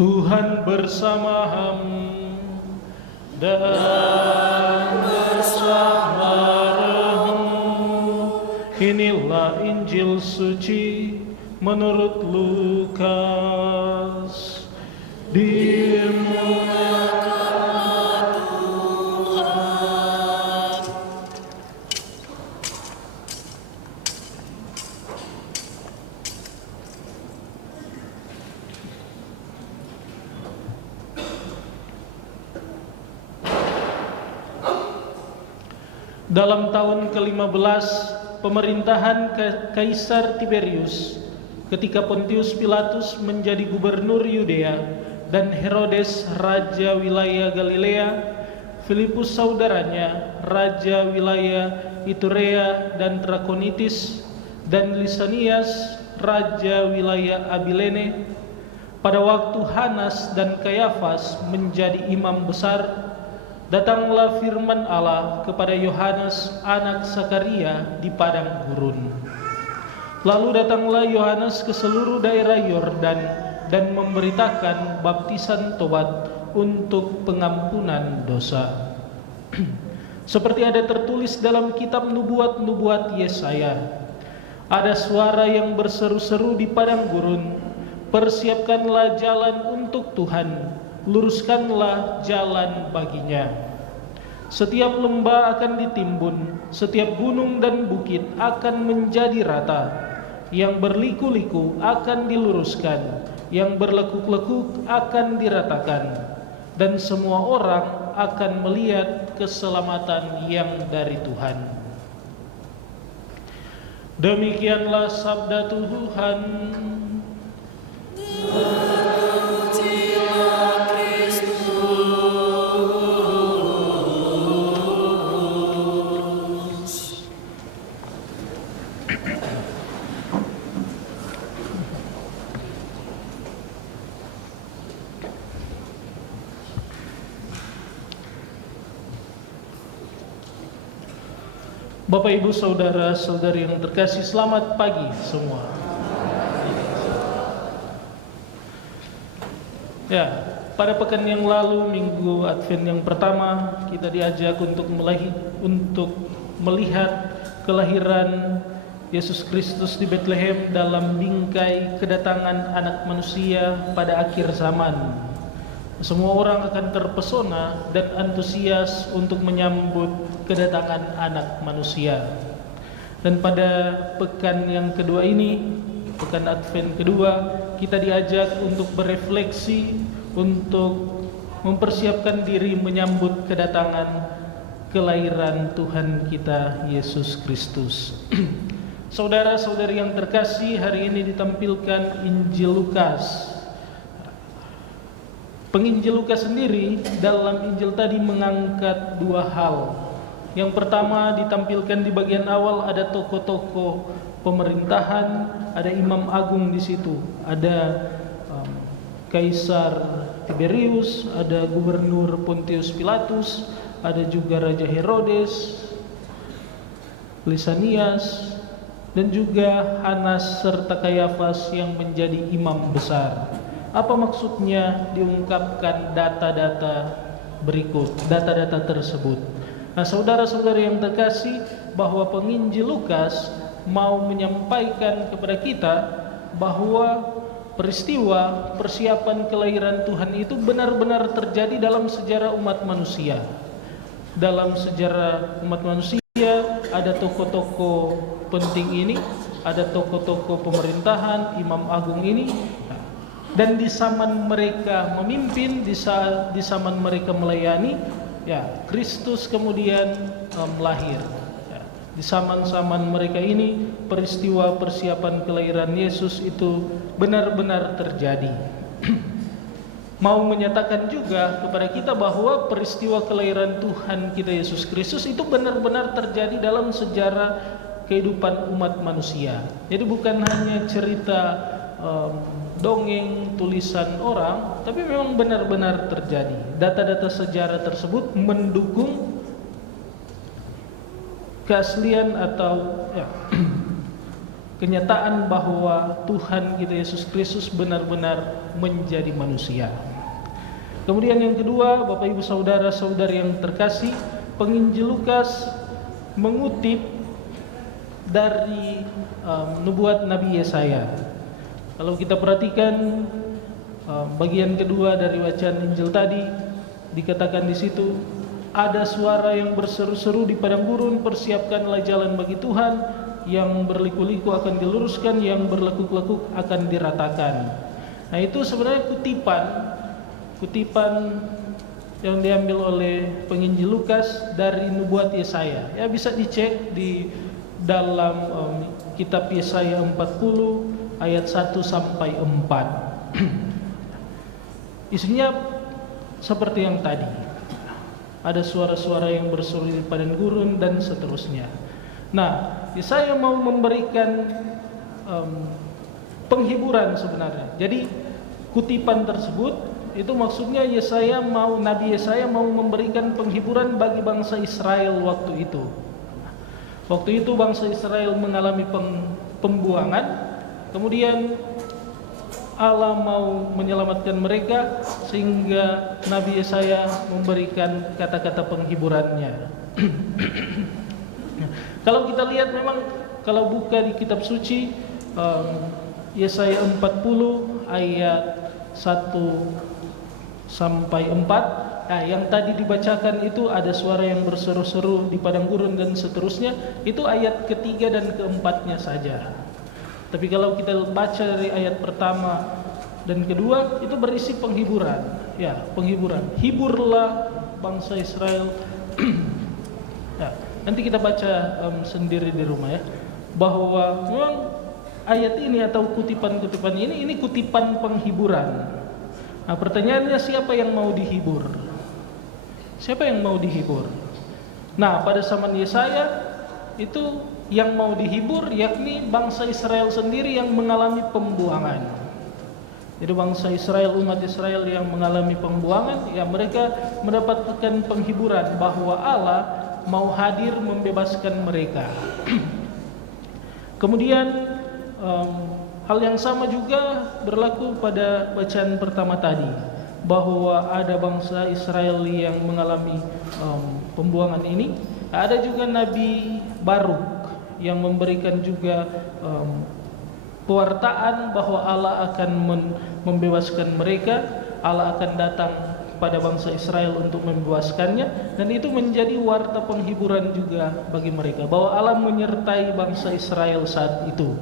Tuhan bersama ham dan bersama rohmu. Inilah Injil suci menurut Lukas. Dimuliakanlah Tuhan. Dalam tahun ke-15 pemerintahan Kaisar Tiberius, ketika Pontius Pilatus menjadi gubernur Yudea dan Herodes raja wilayah Galilea, Filipus saudaranya raja wilayah Iturea dan Trakonitis, dan Lisanias raja wilayah Abilene, pada waktu Hanas dan Kayafas menjadi imam besar, datanglah firman Allah kepada Yohanes anak Sakaria di padang gurun. Lalu datanglah Yohanes ke seluruh daerah Yordan dan memberitakan baptisan tobat untuk pengampunan dosa. Seperti ada tertulis dalam kitab nubuat-nubuat Yesaya, ada suara yang berseru-seru di padang gurun, persiapkanlah jalan untuk Tuhan, luruskanlah jalan baginya. Setiap lembah akan ditimbun, setiap gunung dan bukit akan menjadi rata, yang berliku-liku akan diluruskan, yang berlekuk-lekuk akan diratakan, dan semua orang akan melihat keselamatan yang dari Tuhan. Demikianlah sabda Tuhan. Bapak, Ibu, Saudara-saudari yang terkasih, selamat pagi semua. Ya, pada pekan yang lalu, minggu Advent yang pertama, kita diajak untuk melihat kelahiran Yesus Kristus di Bethlehem dalam bingkai kedatangan anak manusia pada akhir zaman. Semua orang akan terpesona dan antusias untuk menyambut kedatangan anak manusia. Dan pada pekan yang kedua ini, pekan Advent kedua, kita diajak untuk berefleksi, untuk mempersiapkan diri menyambut kedatangan kelahiran Tuhan kita Yesus Kristus. Saudara-saudari yang terkasih, hari ini ditampilkan Injil Lukas. Penginjil Lukas sendiri dalam Injil tadi mengangkat dua hal. Yang pertama, ditampilkan di bagian awal ada tokoh-tokoh pemerintahan, ada imam agung di situ, ada Kaisar Tiberius, ada gubernur Pontius Pilatus, ada juga Raja Herodes, Lisanias, dan juga Hanas serta Kayafas yang menjadi imam besar. Apa maksudnya diungkapkan data-data berikut, data-data tersebut? Nah, saudara-saudari yang terkasih, bahwa penginjil Lukas mau menyampaikan kepada kita bahwa peristiwa persiapan kelahiran Tuhan itu benar-benar terjadi dalam sejarah umat manusia. Dalam sejarah umat manusia ada tokoh-tokoh penting ini, ada tokoh-tokoh pemerintahan, imam agung ini. Dan di zaman mereka memimpin, di zaman mereka melayani, ya, Kristus kemudian lahir. Ya, di zaman-zaman mereka ini peristiwa persiapan kelahiran Yesus itu benar-benar terjadi. Mau menyatakan juga kepada kita bahwa peristiwa kelahiran Tuhan kita Yesus Kristus itu benar-benar terjadi dalam sejarah kehidupan umat manusia. Jadi bukan hanya cerita dongeng, tulisan orang, tapi memang benar-benar terjadi. Data-data sejarah tersebut mendukung keaslian atau kenyataan bahwa Tuhan kita Yesus Kristus benar-benar menjadi manusia. Kemudian yang kedua, Bapak Ibu saudara-saudari yang terkasih, penginjil Lukas mengutip dari nubuat Nabi Yesaya. Kalau kita perhatikan bagian kedua dari bacaan Injil tadi, dikatakan di situ, ada suara yang berseru-seru di padang gurun, persiapkanlah jalan bagi Tuhan, yang berliku-liku akan diluruskan, yang berlekuk-lekuk akan diratakan. Nah, itu sebenarnya kutipan yang diambil oleh penginjil Lukas dari nubuat Yesaya. Ya, bisa dicek di dalam kitab Yesaya 40 ayat 1 sampai 4. Isinya seperti yang tadi. Ada suara-suara yang berseru di padang gurun dan seterusnya. Nah, Yesaya mau memberikan penghiburan sebenarnya. Jadi kutipan tersebut itu maksudnya Nabi Yesaya mau memberikan penghiburan bagi bangsa Israel waktu itu. Waktu itu bangsa Israel mengalami pembuangan, kemudian Allah mau menyelamatkan mereka, sehingga Nabi Yesaya memberikan kata-kata penghiburannya. Kalau kita lihat, memang kalau buka di kitab suci Yesaya 40 ayat 1 sampai 4, nah, yang tadi dibacakan itu ada suara yang berseru-seru di padang gurun dan seterusnya, itu ayat ketiga dan keempatnya saja. Tapi kalau kita baca dari ayat pertama dan kedua, itu berisi penghiburan. Ya, penghiburan. Hiburlah bangsa Israel. Ya, nanti kita baca sendiri di rumah ya, bahwa memang ayat ini atau kutipan-kutipan ini kutipan penghiburan. Nah, pertanyaannya, siapa yang mau dihibur? Siapa yang mau dihibur? Nah, pada zaman Yesaya itu yang mau dihibur yakni bangsa Israel sendiri yang mengalami pembuangan. Jadi bangsa Israel, umat Israel yang mengalami pembuangan, ya mereka mendapatkan penghiburan bahwa Allah mau hadir membebaskan mereka. Kemudian hal yang sama juga berlaku pada bacaan pertama tadi, bahwa ada bangsa Israel yang mengalami pembuangan ini. Ada juga Nabi Baruk yang memberikan juga pewartaan bahwa Allah akan membebaskan mereka, Allah akan datang pada bangsa Israel untuk membebaskannya, dan itu menjadi warta penghiburan juga bagi mereka, bahwa Allah menyertai bangsa Israel saat itu.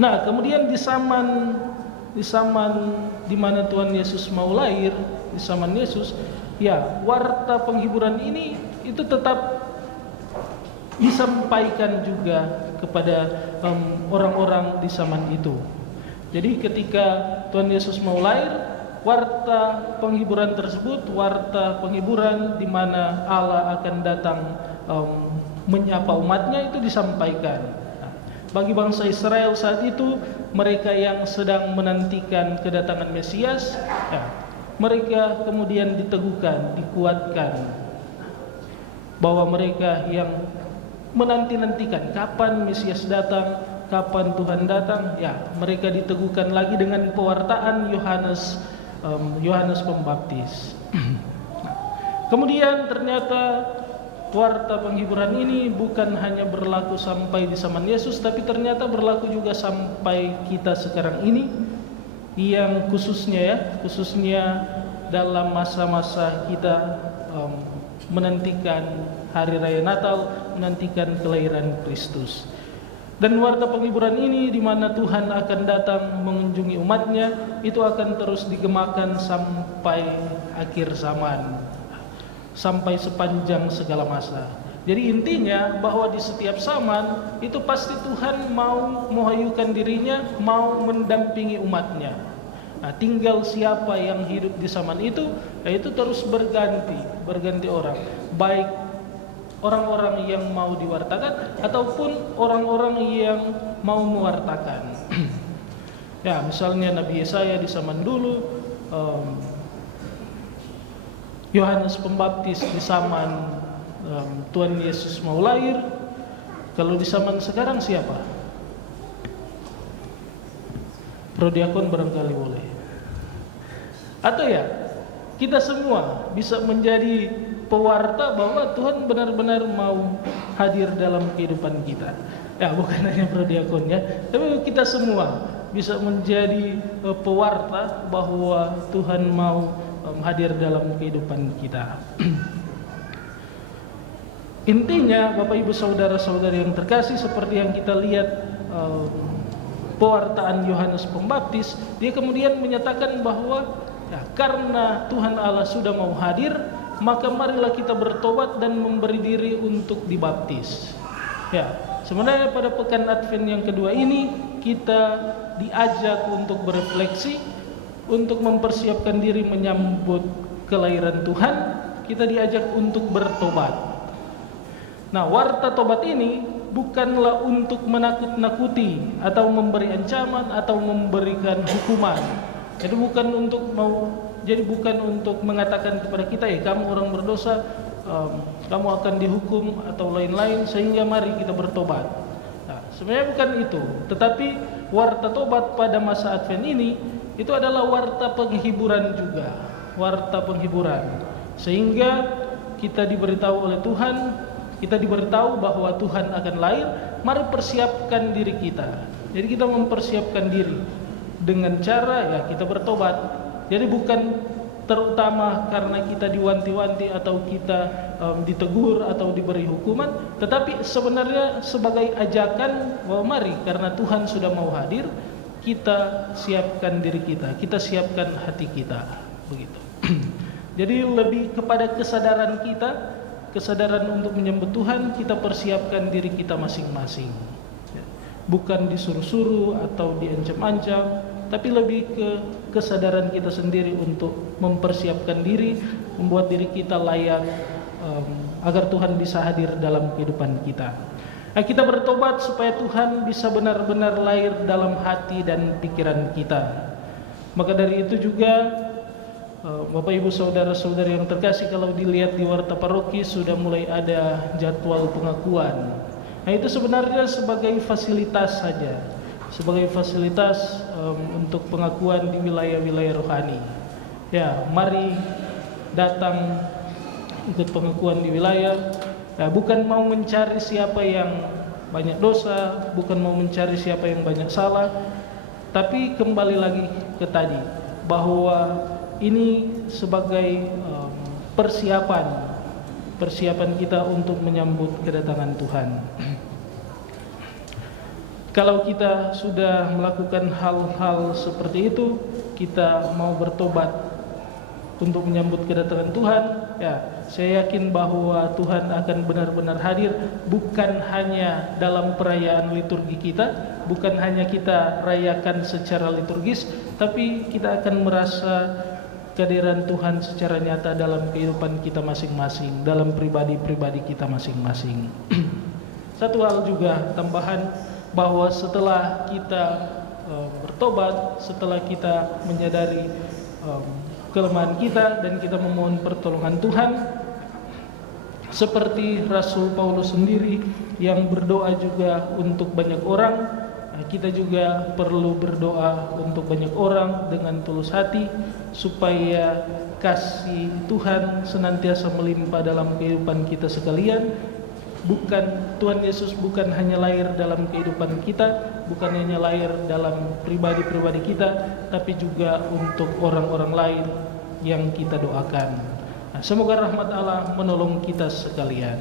Nah, kemudian di zaman di mana Tuhan Yesus mau lahir, di zaman Yesus, ya, warta penghiburan ini itu tetap disampaikan juga kepada orang-orang di zaman itu. Jadi ketika Tuhan Yesus mau lahir, warta penghiburan tersebut, warta penghiburan di mana Allah akan datang menyapa umatnya, itu disampaikan. Nah, bagi bangsa Israel saat itu, mereka yang sedang menantikan kedatangan Mesias, ya, mereka kemudian diteguhkan, dikuatkan, bahwa mereka yang menanti-nantikan kapan Mesias datang, kapan Tuhan datang, ya mereka diteguhkan lagi dengan pewartaan Yohanes Pembaptis. Kemudian ternyata warta penghiburan ini bukan hanya berlaku sampai di zaman Yesus, tapi ternyata berlaku juga sampai kita sekarang ini, yang khususnya dalam masa-masa kita menantikan Hari Raya Natal, menantikan kelahiran Kristus. Dan warta penghiburan ini, di mana Tuhan akan datang mengunjungi umatnya, itu akan terus digemakan sampai akhir zaman, sampai sepanjang segala masa. Jadi intinya bahwa di setiap zaman itu pasti Tuhan mau menghayukan dirinya, mau mendampingi umatnya. Nah, tinggal siapa yang hidup di zaman itu, yaitu terus berganti orang, baik orang-orang yang mau diwartakan ataupun orang-orang yang mau mewartakan. Ya, misalnya Nabi Yesaya di zaman dulu, Yohanes Pembaptis di zaman Tuhan Yesus mau lahir, Kalau di zaman sekarang siapa? Prodiakon barangkali boleh. Atau ya, kita semua bisa menjadi pewarta bahwa Tuhan benar-benar mau hadir dalam kehidupan kita. Ya, bukan hanya prodiakon ya, tapi kita semua bisa menjadi pewarta bahwa Tuhan mau hadir dalam kehidupan kita. Intinya, Bapak Ibu saudara-saudari yang terkasih, seperti yang kita lihat pewartaan Yohanes Pembaptis, dia kemudian menyatakan bahwa ya, karena Tuhan Allah sudah mau hadir, maka marilah kita bertobat dan memberi diri untuk dibaptis. Ya, sebenarnya pada pekan Advent yang kedua ini kita diajak untuk berefleksi, untuk mempersiapkan diri menyambut kelahiran Tuhan. Kita diajak untuk bertobat. Nah, warta tobat ini bukanlah untuk menakut-nakuti atau memberi ancaman atau memberikan hukuman. Jadi bukan untuk mengatakan kepada kita, kamu orang berdosa, kamu akan dihukum atau lain-lain, sehingga mari kita bertobat. Nah, sebenarnya bukan itu. Tetapi warta tobat pada masa Advent ini itu adalah warta penghiburan juga, warta penghiburan. Sehingga kita diberitahu oleh Tuhan, kita diberitahu bahwa Tuhan akan lahir, mari persiapkan diri kita. Jadi kita mempersiapkan diri dengan cara ya kita bertobat. Jadi bukan terutama karena kita diwanti-wanti atau kita ditegur atau diberi hukuman, tetapi sebenarnya sebagai ajakan bahwa mari karena Tuhan sudah mau hadir, kita siapkan diri kita, kita siapkan hati kita, begitu. Jadi lebih kepada kesadaran kita, kesadaran untuk menyambut Tuhan, kita persiapkan diri kita masing-masing. Bukan disuruh-suruh atau diancam-ancam, tapi lebih ke kesadaran kita sendiri untuk mempersiapkan diri, membuat diri kita layak agar Tuhan bisa hadir dalam kehidupan kita. Nah, kita bertobat supaya Tuhan bisa benar-benar lahir dalam hati dan pikiran kita. Maka dari itu juga Bapak Ibu saudara-saudari yang terkasih, kalau dilihat di warta paroki sudah mulai ada jadwal pengakuan. Nah, itu sebenarnya sebagai fasilitas saja, sebagai fasilitas untuk pengakuan di wilayah-wilayah rohani. Ya, mari datang ikut pengakuan di wilayah. Ya, bukan mau mencari siapa yang banyak dosa, bukan mau mencari siapa yang banyak salah, tapi kembali lagi ke tadi bahwa ini sebagai persiapan kita untuk menyambut kedatangan Tuhan. Kalau kita sudah melakukan hal-hal seperti itu, kita mau bertobat untuk menyambut kedatangan Tuhan, ya, saya yakin bahwa Tuhan akan benar-benar hadir, bukan hanya dalam perayaan liturgi kita, bukan hanya kita rayakan secara liturgis, tapi kita akan merasa kehadiran Tuhan secara nyata dalam kehidupan kita masing-masing, dalam pribadi-pribadi kita masing-masing. Satu hal juga tambahan, bahwa setelah kita bertobat, setelah kita menyadari kelemahan kita dan kita memohon pertolongan Tuhan, seperti Rasul Paulus sendiri yang berdoa juga untuk banyak orang, kita juga perlu berdoa untuk banyak orang dengan tulus hati, supaya kasih Tuhan senantiasa melimpah dalam kehidupan kita sekalian. Tuhan Yesus bukan hanya lahir dalam kehidupan kita, bukan hanya lahir dalam pribadi-pribadi kita, tapi juga untuk orang-orang lain yang kita doakan. Semoga rahmat Allah menolong kita sekalian.